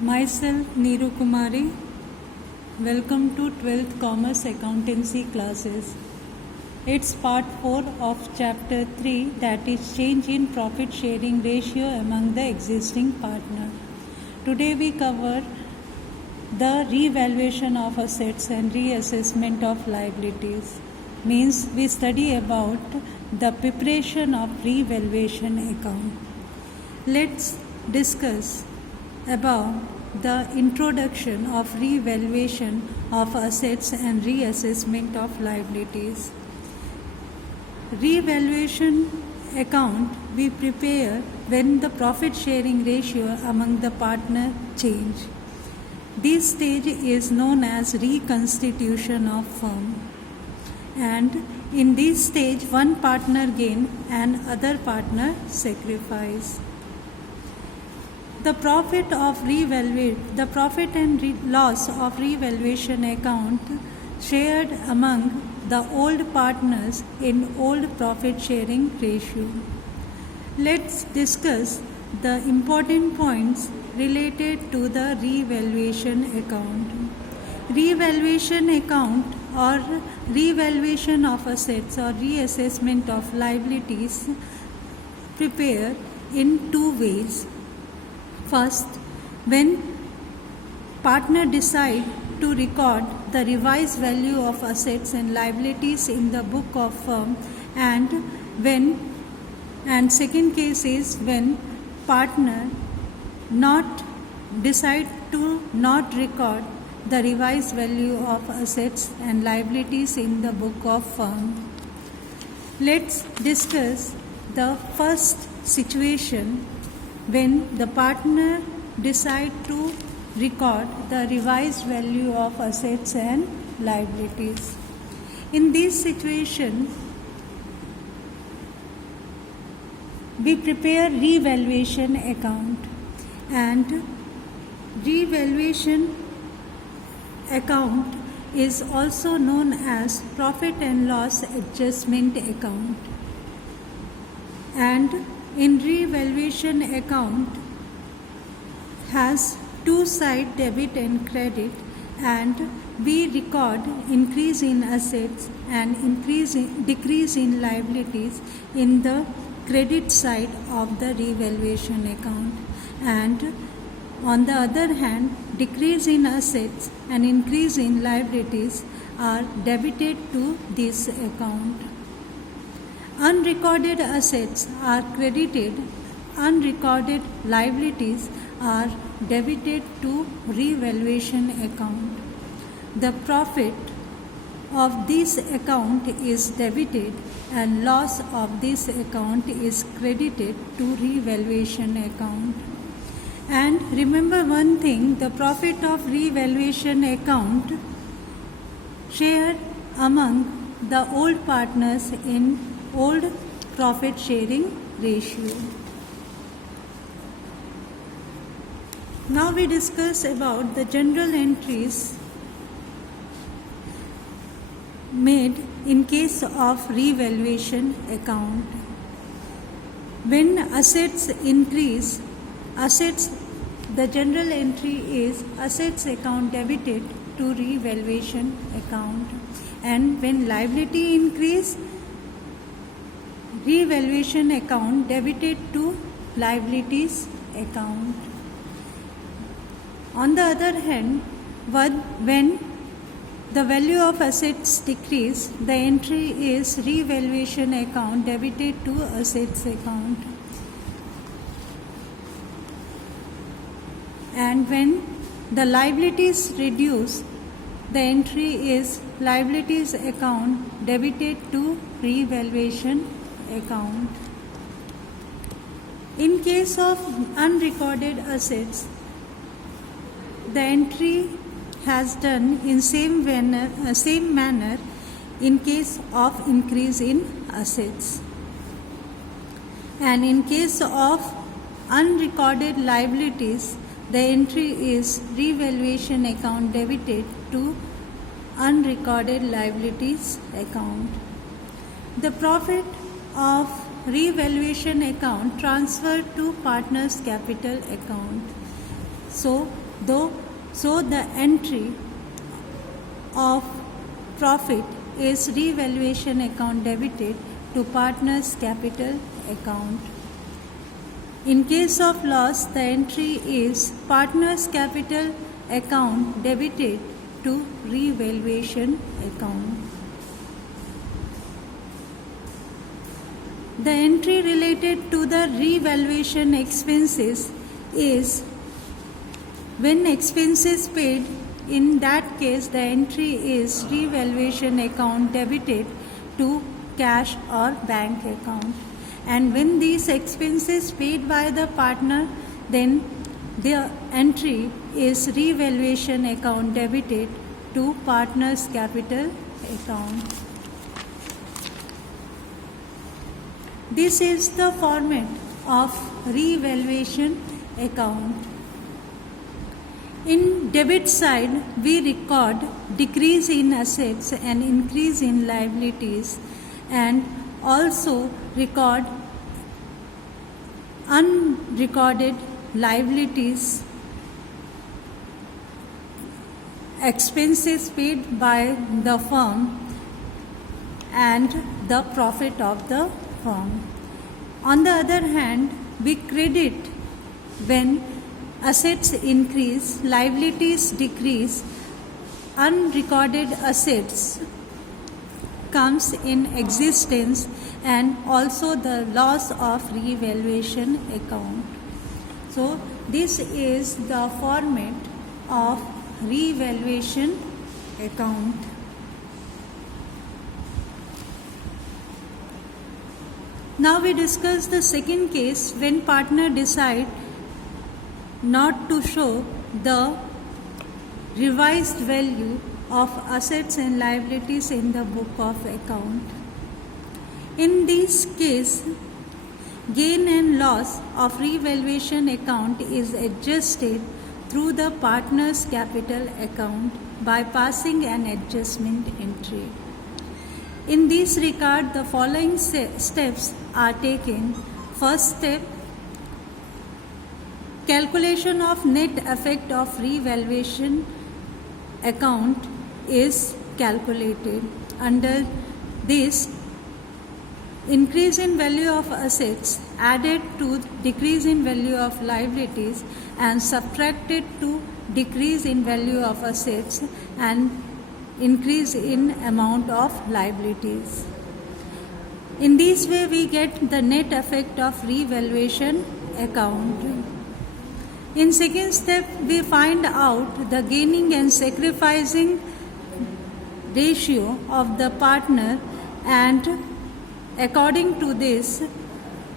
Myself Neeru Kumari. Welcome to 12th Commerce Accountancy classes. It's part 4 of chapter 3, that is change in profit sharing ratio among the existing partner. Today we cover the revaluation of assets and reassessment of liabilities. Means we study about the preparation of revaluation account. Let's discuss about the introduction of revaluation of assets and reassessment of liabilities. Revaluation account we prepare when the profit sharing ratio among the partner change. This stage is known as reconstitution of firm, and in this stage one partner gain and other partner sacrifice. The profit and loss of revaluation account shared among the old partners in old profit sharing ratio. Let's discuss the important points related to the revaluation account. Revaluation account or revaluation of assets or reassessment of liabilities prepare in two ways. First, when partner decide to record the revised value of assets and liabilities in the book of firm, and second case is when partner not decide to not record the revised value of assets and liabilities in the book of firm. Let's discuss the first situation when the partner decide to record the revised value of assets and liabilities. In this situation, we prepare revaluation account, and revaluation account is also known as profit and loss adjustment account. And in revaluation account has two side, debit and credit, and we record increase in assets and decrease in liabilities in the credit side of the revaluation account, and on the other hand decrease in assets and increase in liabilities are debited to this account. Unrecorded assets are credited, unrecorded liabilities are debited to revaluation account. The profit of this account is debited and loss of this account is credited to revaluation account. And remember one thing, the profit of revaluation account shared among the old partners in old profit sharing ratio. Now we discuss about the general entries made in case of revaluation account. When assets increase, the general entry is assets account debited to revaluation account, and when liability increase, revaluation account debited to liabilities account. On the other hand, when the value of assets decrease, the entry is revaluation account debited to assets account. And when the liabilities reduce, the entry is liabilities account debited to revaluation account. In case of unrecorded assets, the entry has done in same manner in case of increase in assets. And in case of unrecorded liabilities, the entry is revaluation account debited to unrecorded liabilities account. The profit of revaluation account transferred to partners capital account. So So the entry of profit is revaluation account debited to partner's capital account. In case of loss, the entry is partner's capital account debited to revaluation account. The entry related to the revaluation expenses is when expenses paid. In that case, the entry is revaluation account debited to cash or bank account. And when these expenses paid by the partner, then the entry is revaluation account debited to partner's capital account. This is the format of revaluation account. In debit side, we record decrease in assets and increase in liabilities, and also record unrecorded liabilities, expenses paid by the firm, and the profit of the firm. On the other hand, we credit when assets increase, liabilities decrease, unrecorded assets comes in existence, and also the loss of revaluation account. So this is the format of revaluation account. Now we discuss the second case when partner decide not to show the revised value of assets and liabilities in the book of account. In this case, gain and loss of revaluation account is adjusted through the partner's capital account by passing an adjustment entry. In this regard, the following steps are taken. First step, calculation of net effect of revaluation account is calculated. Under this, increase in value of assets added to decrease in value of liabilities and subtracted to decrease in value of assets and increase in amount of liabilities. In this way, we get the net effect of revaluation account. In second step, we find out the gaining and sacrificing ratio of the partner, and according to this,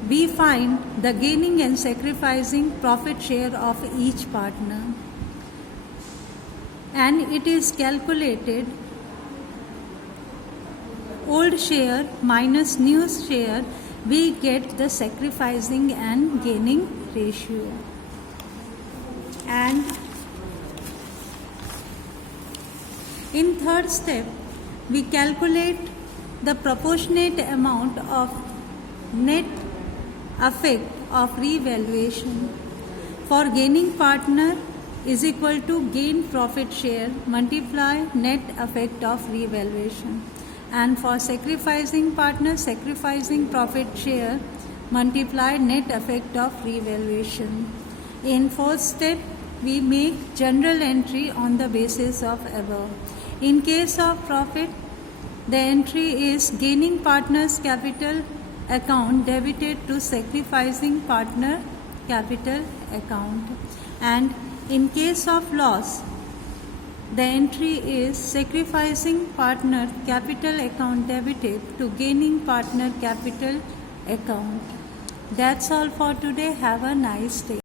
we find the gaining and sacrificing profit share of each partner. And it is calculated old share minus new share, we get the sacrificing and gaining ratio. And in third step, we calculate the proportionate amount of net effect of revaluation. For gaining partner is equal to gain profit share multiply net effect of revaluation. And for sacrificing partner, sacrificing profit share multiply net effect of revaluation. In fourth step, we make general entry on the basis of above. In case of profit, the entry is gaining partner's capital account debited to sacrificing partner capital account. And in case of loss, the entry is sacrificing partner capital account debited to gaining partner capital account. That's all for today. Have a nice day.